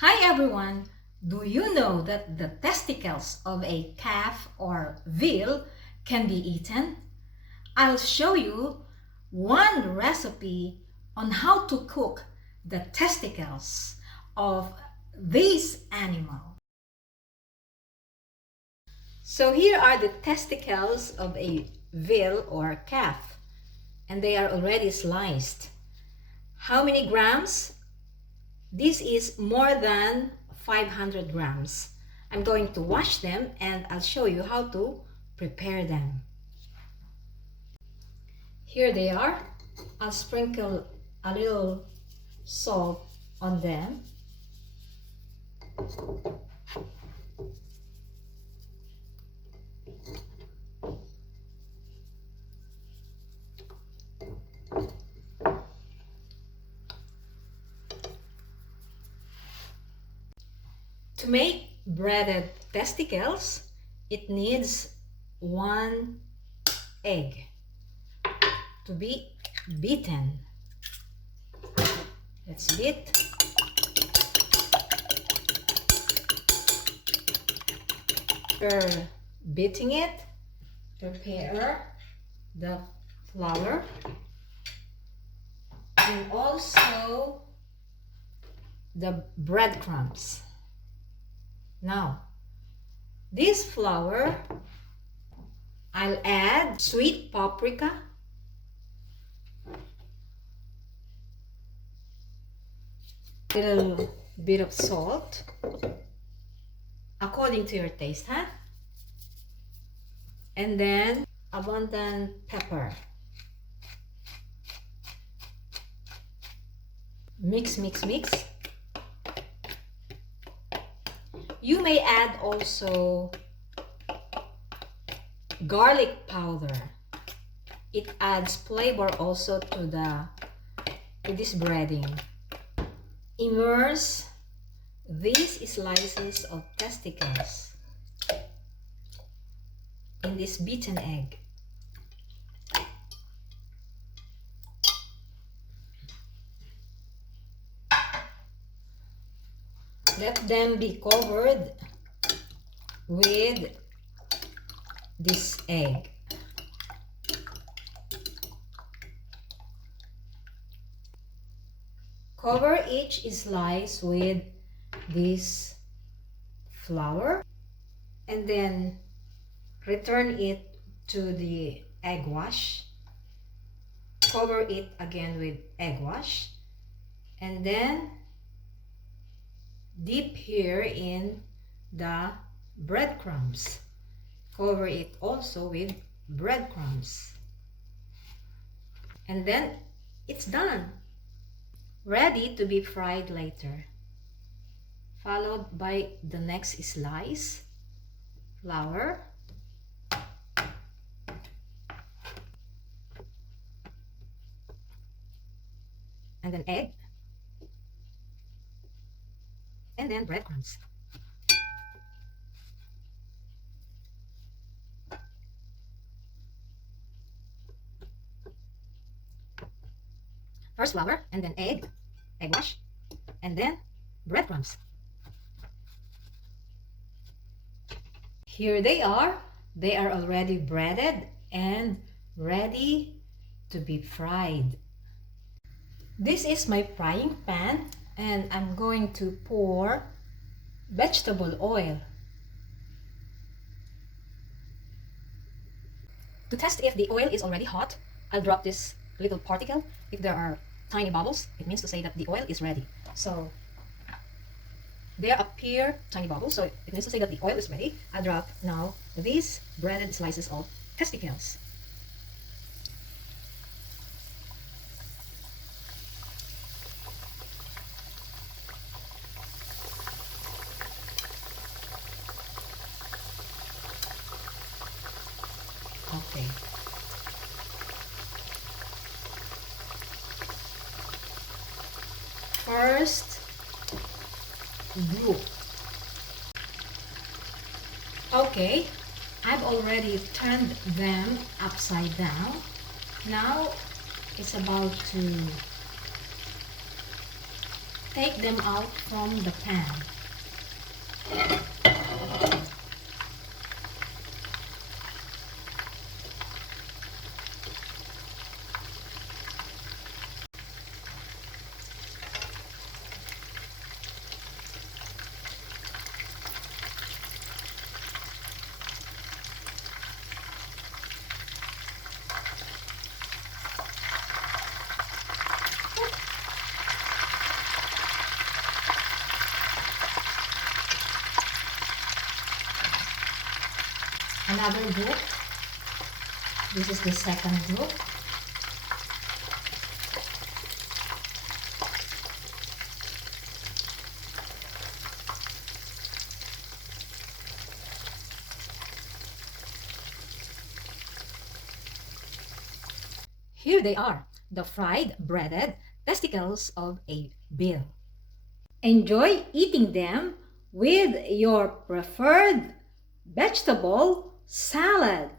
Hi everyone! Do you know that the testicles of a calf or veal can be eaten? I'll show you one recipe on how to cook the testicles of this animal. So here are the testicles of a veal or calf, and they are already sliced. How many grams? This is more than 500 grams. I'm going to wash them and I'll show you how to prepare them. Here they are. I'll sprinkle a little salt on them. To make breaded testicles, it needs 1 egg to be beaten. Let's beat. After beating it, prepare the flour and also the breadcrumbs. Now, this flour, I'll add sweet paprika, a little bit of salt, according to your taste, huh? And then abundant pepper. Mix, mix, mix. You may add also garlic powder. It adds flavor also to this breading. Immerse these slices of testicles in this beaten egg. Let them be covered with this egg. Cover each slice with this flour and then return it to the egg wash. Cover it again with egg wash and then dip here in the breadcrumbs. Cover it also with breadcrumbs. And then it's done. Ready to be fried later. Followed by the next slice, flour, and then egg, and then breadcrumbs. First flour, and then egg wash, and then breadcrumbs. Here they are. They are already breaded and ready to be fried. This is my frying pan and I'm going to pour vegetable oil. To test if the oil is already hot, I'll drop this little particle. If there are tiny bubbles, it means to say that the oil is ready. So there appear tiny bubbles, so it means to say that the oil is ready. I'll drop now these breaded slices of testicles. Okay. First group. Okay, I've already turned them upside down. Now it's about to take them out from the pan. Another group. This is the second group. Here they are, the fried breaded testicles of a veal. Enjoy eating them with your preferred vegetable salad.